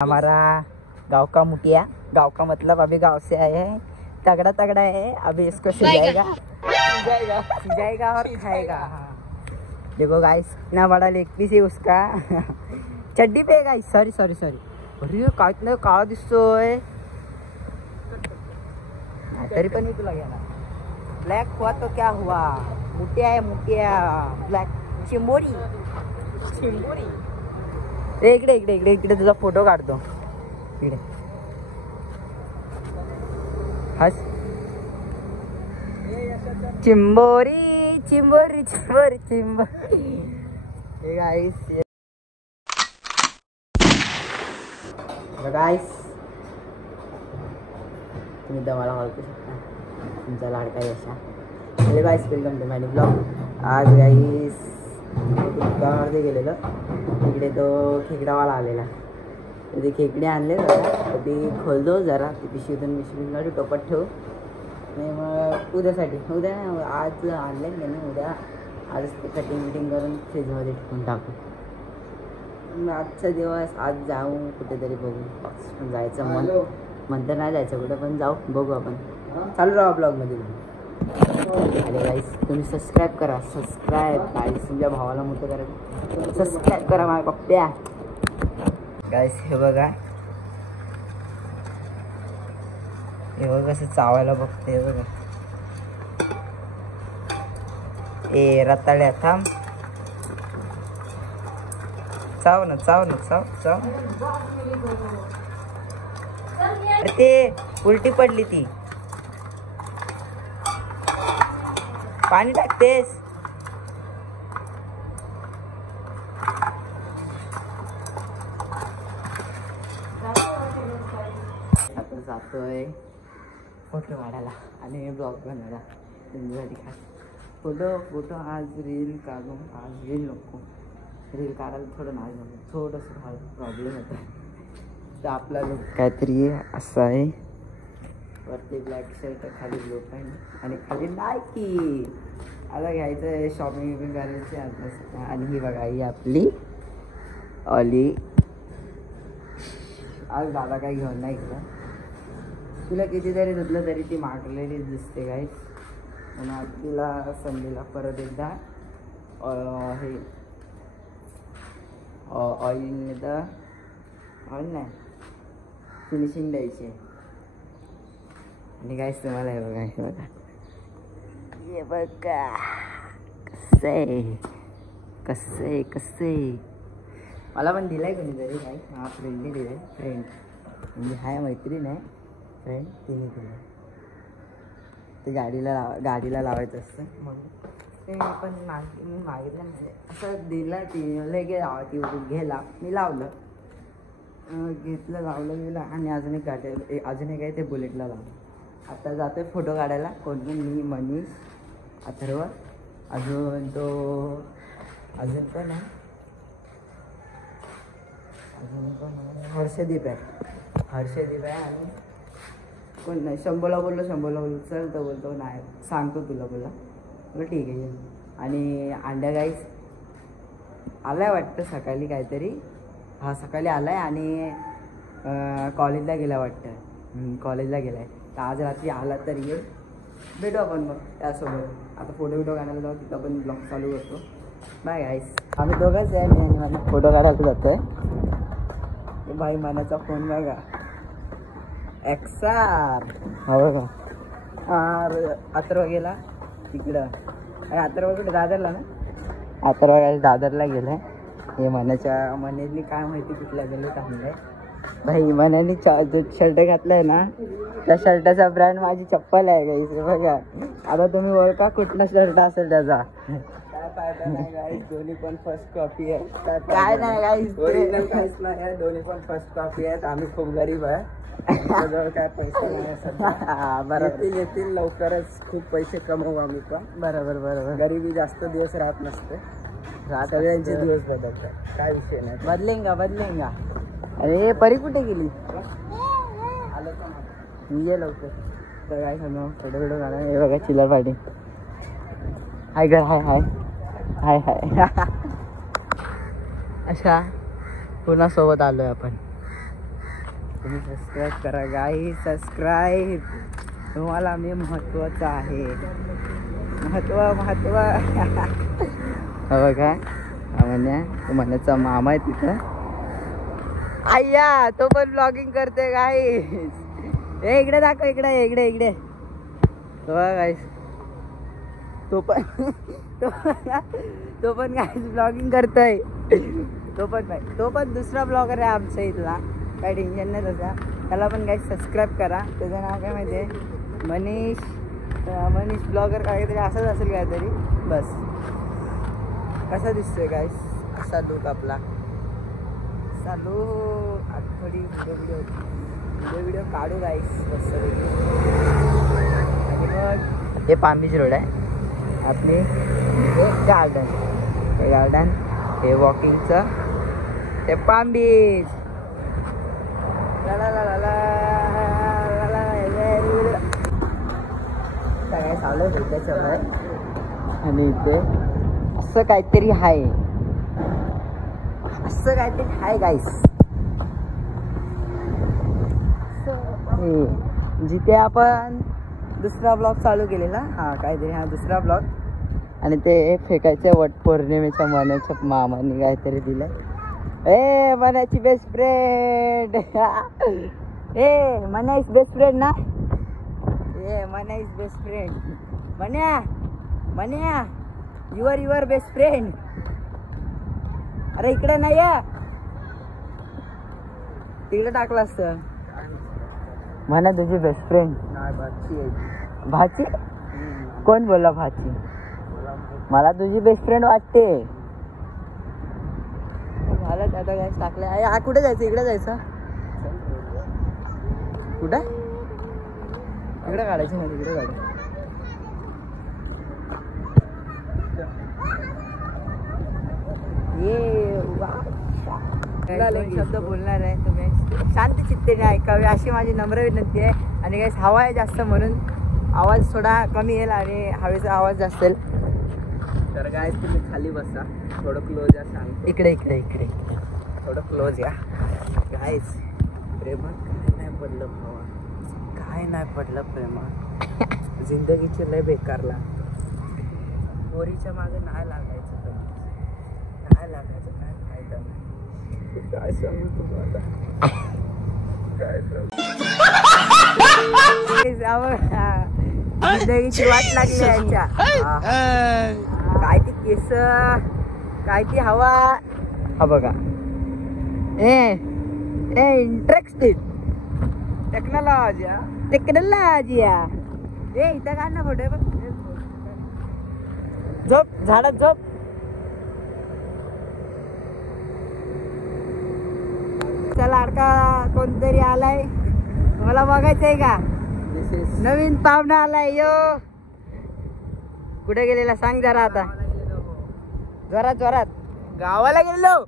हमारा गांव का मुखिया, गांव का मतलब अभी गांव से आए हैं, तगड़ा तगड़ा है। अभी इसको सिजाएगा और खाएगा। देखो गाइस इतना बड़ा लेग पीस है उसका। चड्डी पे गाइस, सॉरी सॉरी सॉरी। अरे काय काळा दिसतोय तरी पण मी तुला घेणार। ब्लॅक हुआ तो क्या हुआ, मुठिया है मुठिया, ब्लॅक चिंबोरी चिंबोरी। इकडे इकडे इकडे इकडे तुझा फोटो काढतो इकडे। हस चिंबोरी चिंबोरी चिंबोरी चिंबोरी। हे गाइस तुम्ही दमाला ओळखू शकता तुमचा लाडका Yasha. Hello guys, welcome to my blog. आज गाइस गावामध्ये गेलेलो, तिकडे तो खेकडावाला आलेला। ते खेकडे आणले जरा, ते खोलतो जरा, ती पिशवीतून काढू टोपात ठेवू आणि मग उद्या आज आणले त्याने, उद्या आज ते कटिंग करून फ्रीजमध्ये ठेवून टाकू। आजचा दिवस आज जाऊ कुठेतरी, बघू जायचं म्हणतं नाही जायचं कुठे, पण जाऊ बघू आपण। चालू राहा ब्लॉगमध्ये। अरे गाईस तुम्ही सबस्क्राईब करा, गाईस तुमच्या भावाला मोठं करा, सबस्क्राईब करा माझ्या पप्प्या। गाईस हे बघा कसं चावायला बघते, हे बघा। ए रताळ्या थांब, चाव ना चाव ना चाव चाव। अरे ते उलटी पडली, ती पाणी टाकतेस। आता जातोय फोटो काढायला आणि ब्लॉग बनवायला तुमच्यासाठी खास। फोटो आज रील काढू, आज रील नको, रील काढायला थोडं नाही जमलं, थोडंसं प्रॉब्लेम होता। तर आपला लुक काहीतरी असा आहे, वरती ब्लॅक शर्ट, खाली ब्लू पॅन्ट आणि खाली नायकी। आता घ्यायचं आहे, शॉपिंग करायची आता। आणि ही बघा ही आपली ऑली। आज दादा काही घेऊन नाही गेला, तुला कितीतरी धुतलं तरी ती मागलेली दिसते गाईस। आणि आज तिला संडेला परत एकदा हे ऑइल नाही फिनिशिंग द्यायची। आणि गाईस तुम्हाला हे बघा, हे बघा कसे मला पण दिलाय कोणीतरी, गाईस माझ्या फ्रेंडने दिलाय, फ्रेंड म्हणजे हाय मैत्रीण आहे, फ्रेंड तिने दिलं। ते गाडीला लावायचं असतं म्हणून ते पण मी मागितलं, म्हणजे असं दिलं, तिने की घ्यायला मी लावलं, घेतलं, लावलं गेलं। आणि अजून एक आहे ते बुलेटला लावलं। आता जातोय फोटो काढायला, कोण मी, मनीष, अथर्व, अजून पण हर्षदीप आहे आणि कोण नाही। शंभूला बोललो चल, तर बोलतो नाही सांगतो तुला, बोला ठीक आहे। आणि अंड्या गाईस आलाय वाटतं सकाळी काहीतरी, हा सकाळी आलाय आणि कॉलेजला गेला वाटतं, कॉलेजला गेलाय। तर आज रात्री आला तर ये, भेटू आपण मग त्यासोबत। आता फोटो काढायला जाऊ, तिथं पण ब्लॉग चालू करतो। बाय गाईस, आम्ही दोघंच आहे, मी आणि मला फोटो काढायला जातोय। बाई मनाचा फोन बघा, एक्सआर हो बघा। अथर्व गेला तिकडं, अथर्व कुठे दादरला ना, अथर्व दादरला गेलाय। हे मनाने काय माहिती कुठल्या गेले चांगलंय भाई। मनाने जो शर्ट घातलाय ना, त्या शर्टाचा ब्रँड माझी चप्पल आहे गाईस, बघा। आता तुम्ही ओळखा कुठला शर्ट असेल त्याचा। काय फायदा नाही गाईस, दोन्ही पण फर्स्ट कॉपी आहे, काय नाही गाईस, ओरिजिनल काहीच नाही, दोन्ही पण फर्स्ट कॉपी आहेत। आम्ही खूप गरीब आहे, जवळ काय पैसे नाही सध्या। बरोबर येतील लवकरच, खूप पैसे कमवू आम्ही पण। बरोबर गरिबी जास्त दिवस राहत नसते, सगळ्यांचे दिवस बदलतात, काय विषय नाही, बदलेंगा। अरे परी कुठे गेली, आलं का ये लवकर। तर काय सांगा, फोटो काढा। हे बघा चिल्लर पार्टी, हाय घर, हाय अशा पुन्हा सोबत आलोय आपण। तुम्ही सबस्क्राईब करा गाई, सबस्क्राईब तुम्हाला मी महत्वाचं आहे. महत्व बघा तो मनाचा मामा आहे तिथं. आय्या तो पण ब्लॉगिंग करते गाईस. हे इकडे दाखव, इकडे तो गाईस तो पण गाईस ब्लॉगिंग करतोय. तो पण दुसरा ब्लॉगर आहे आमच्या इथला, काय टेन्शन नाही तसा. त्याला पण गाईस सबस्क्राईब करा. त्याचं नाव काय माहिती आहे, मनीष ब्लॉगर काहीतरी असंच असेल काहीतरी. बस कसा दिसतोय गाईस असा लुक आपला चालू. थोडी व्हिडिओ काढू गाईस मस्त. आणि मग हे पाम बीच रोड आहे आपली. हे गार्डन हे वॉकिंगचं, हे पाम बीच. काय चालू आहे त्याच्यामुळे. आणि इथे असं काहीतरी आहे गाईस. जिथे आपण दुसरा ब्लॉग चालू केलेला, हा दुसरा ब्लॉग. आणि ते फेकायच्या वट पौर्णिमेच्या मनाच्या मामाने काहीतरी दिलं. ए मनाची बेस्ट फ्रेंड. ए मना इज बेस्ट फ्रेंड ना. ए मना is best friend. Manya your best friend. अरे इकडे नाही या, तिकडे टाकलं असतं. म्हणा तुझी बेस्ट फ्रेंड भाची. कोण बोलला भाची? मला तुझी बेस्ट फ्रेंड वाटते. मला आता काय टाकलं. कुठे जायचं? इकडे जायचं. कुठे? इकडे काढायची ना, इकडे काढ. शब्द बोलणार आहे तुम्ही शांत चित्तेने ऐकावे अशी माझी नम्र विनंती आहे. आणि काही हवा आहे जास्त म्हणून आवाज थोडा कमी येईल आणि हवेचा आवाज जास्त येईल. तर काय तुम्ही खाली बसा, थोडं क्लोज या. सांग इकडे थोडं क्लोज या गाईस. प्रेमात काय नाही पडलं प्रेमात. जिंदगीचे लय बेकारला. पोरीच्या मागे नाही लागायचं, काय लागायचं, काय फायदा नाही. काय सांगू तुम्हाला, काय जिंदगीची वाट लागली यांच्या. काय ती केस, काय ती हवा. हा बघा इंटरेस्टेड टेक्नॉलॉजी. ए इथं काढ ना फोटो. झोप झाडात झोप. लाडका कोणतरी आलाय, मला बघायचंय का? नवीन पाहुणा आलाय यो. कुठे गेलेला सांग जरा आता. जोरात गावाला गेलेलो.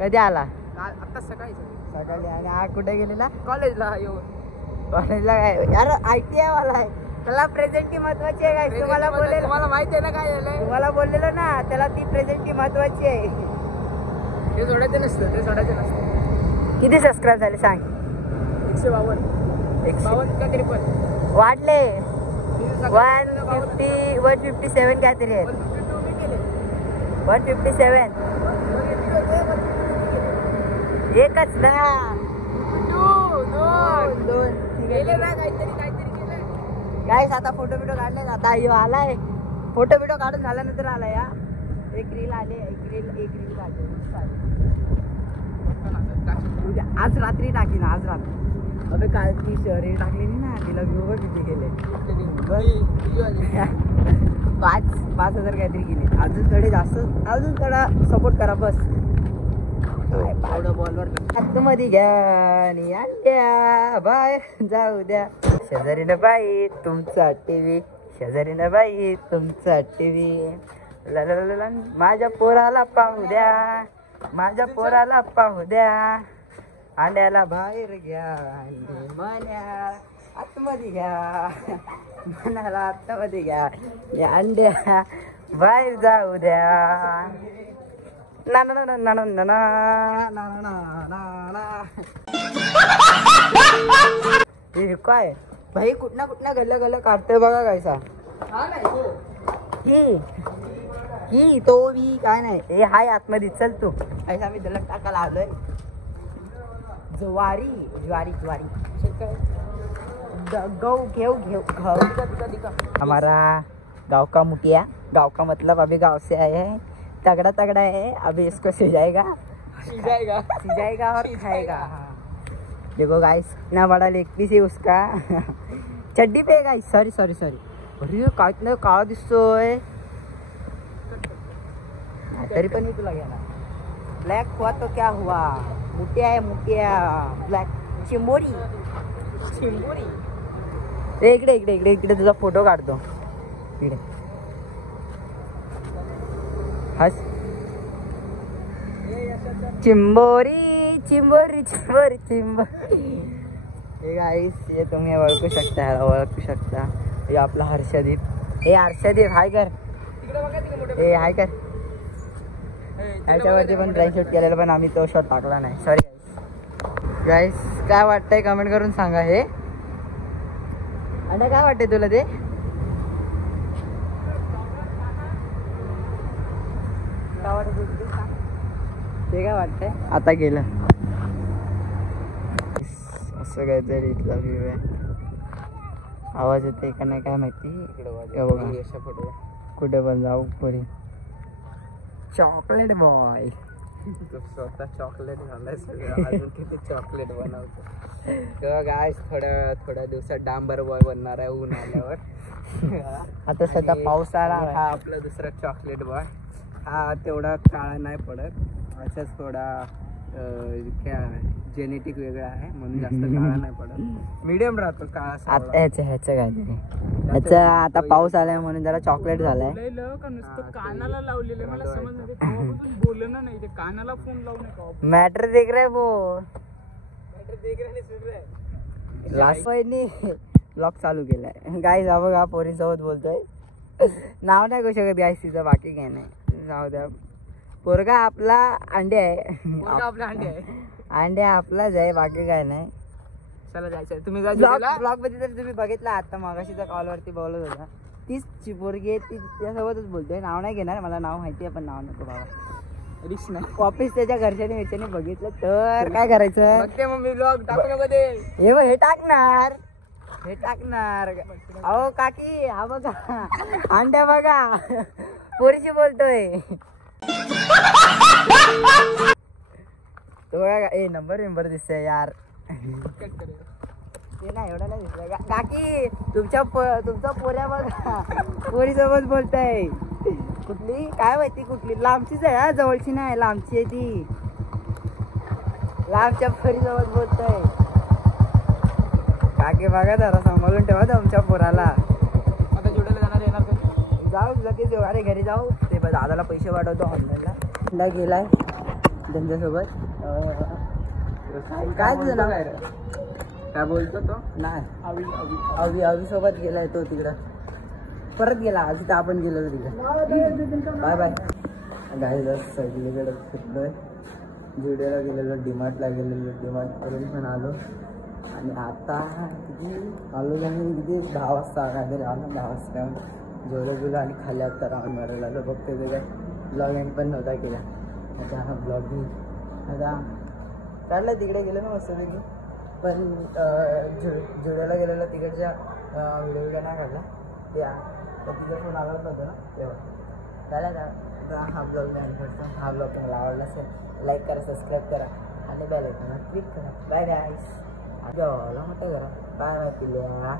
कधी आला? आता सकाळी. आणि कुठे गेलेला? कॉलेजला. कॉलेजला काय यार ITI वाला आहे. त्याला प्रेझेंटी महत्वाची आहे काय? तुम्हाला बोललेलं, तुम्हाला माहिती आहे ना काय झालंय. तुम्हाला बोललेलं ना त्याला ती प्रेझेंटी महत्वाची आहे. ते सोडायचं नसतं. किती सबस्क्राईब झाले सांग? 152 का तरी पण वाढले. 157 काहीतरी आहे. 157 एकच ना. 2 गाईस आता फोटो काढले. आता यो आलाय. फोटो काढून झाल्यानंतर आलाय. एक रील आले. एक रील काढले. आज रात्री टाकीन. आज रात्री. अबे काल ती रील टाकलेली ना, तिला व्ह्यू बघ किती गेले. 5,000 काहीतरी गेले. अजून थोडा सपोर्ट करा बस. बॉलवर आतमध्ये घ्या आणि आणल्या बाहेर जाऊ द्या. शेजारीनं बाई तुमचा TV. शेजारीनं बाई तुमचा TV. माझ्या पोराला पाहू द्या. अंड्याला बाहेर घ्या आणि मन्या आतमध्ये घ्या. मनाला आतमध्ये घ्या. अंड्या बाहेर जाऊ द्या. ना ना ना ना ना ना ना ना ना. हे काय भाई कुठना गल्ला काढतोय बघा कायसा ही तो बी काय नाही हे हाय आतमध्ये चल तू ऐसा आम्ही दलक टाकायला आलोय ज्वारी घेऊ हमारा गाँव का मुखिया गाँव का मतलब अभी गाँव से आए हैं तगड़ा है अभी इसको सिजाएगा और खाएगा देखो गाइस इतना बड़ा लेग पीस है उसका चड्डी पे गाइस सॉरी अरे काय काळा दिसतोय तरी पण ही तुला घ्यायला ब्लॅक हुआ तो क्या हुआ मुठिया ब्लॅक चिंबोरी इकडे तुझा फोटो काढतो इकडे हस चिंबोरी हे गाईस हे तुम्ही ओळखू शकता हे आपला हर्षदीप हाय कर हे हाय कर ह्याच्यावरती पण ड्राईव्ह शूट केलेला पण आम्ही तो शॉट टाकला नाही सॉरी गाईस काय वाटतंय कमेंट करून सांगा हे आणि काय वाटतंय तुला ते काय वाटतंय आता गेलं असं काहीतरी इथला व्ह्यू आहे आवाज येते का नाही काय माहिती कुठे पण जाऊ पुढे चॉकलेट बॉय स्वतः चॉकलेट झालाय सगळं अजून किती चॉकलेट बनवतो तेव्हा गाय थोड्या दिवसात डांबर बॉय बनणार आहे ऊन आल्यावर आता सध्या पावसाळा हा आपला दुसरा चॉकलेट बॉय हा तेवढा काळा नाही पडत असाच थोडा जेनेटिक वेगळा आहे म्हणून जास्त काळा नाही पडत मीडियम राहतो काळा आता ह्याचं काय आता पाऊस आलाय म्हणून जरा चॉकलेट झालाय कानाला लावलेलं मला समज बोललं नाही ते कानाला फोन लावू नका मॅटर देख रहा है वो लास्ट महिने ब्लॉग चालू केलाय गाईस हा बघा पोरीसोबत बोलतोय नाव नाही करू शकत गाईस तिचं बाकी काय नाही जाऊ द्या पोरगा आपला अंडे आहे अंडे आपलाच आहे बाकी काय नाही चला जायचंय तुम्ही ब्लॉग मध्ये तर तुम्ही बघितला आता मागाशीच्या कॉलवरती बोलत होता तीच पोरगी आहे ती त्यासोबतच बोलतोय नाव नाही घेणार मला नाव माहिती आहे पण नाव नको बाबा रिक्स नाही वापिस त्याच्या घरच्याने बघितलं तर काय करायचं मम्मी ब्लॉग टाकू नको ते हे टाकणार अहो काकी हा बघा अंड्या बघा पोरीशी बोलतोय तो नंबर दिसतोय यार ते नाही एवढा नाही दिसतोय काकी तुमचा पोऱ्या बघा पोरी सोबत बोलताय कुठली काय माहिती कुठली लांबचीच आहे हा जवळची नाही लांबची आहे ती लांबच्या पोरी सोबत बोलताय काकी बघा जरा सांभाळून ठेवा तुमच्या पोराला आता जोडायला जाणार येणार का जाऊ लगेच अरे घरी जाऊ ते दादाला पैसे वाढवतो ऑनलाईनला गेलाय त्यांच्यासोबत काय तुझं नाव काय बोलतो तो नाही अवी सोबत गेलाय तो तिकडं परत गेला तिथं आपण गेलो तिकडं बाय गाईला सगळीकडे फिरलोय जुडिओला गेलेलो डीमार्टला गेलेलो डीमार्ट करून पण आलो आणि आता किती आलो किती 10 वाजता काहीतरी आलो 10 वाजता जेवलं आणि खाली आता राऊंड मारायला आलो बघते त्याचा ब्लॉग एंड पण नव्हता केला आता हा ब्लॉग मी आता काढला तिकडे गेलो ना मस्तपैकी पण जुडिओला गेलेलो तिकडच्या व्हिडिओ नाही काढला त्या तिचा फोन आला होता ना तेव्हा त्याला हा ब्लॉग एंड करतो हा ब्लॉग तुम्हाला आवडला असेल लाईक करा सबस्क्राईब करा आणि बेल आयकॉनवर क्लिक करा बाय गाईस जेवायला मोठं करा बाय पिल्या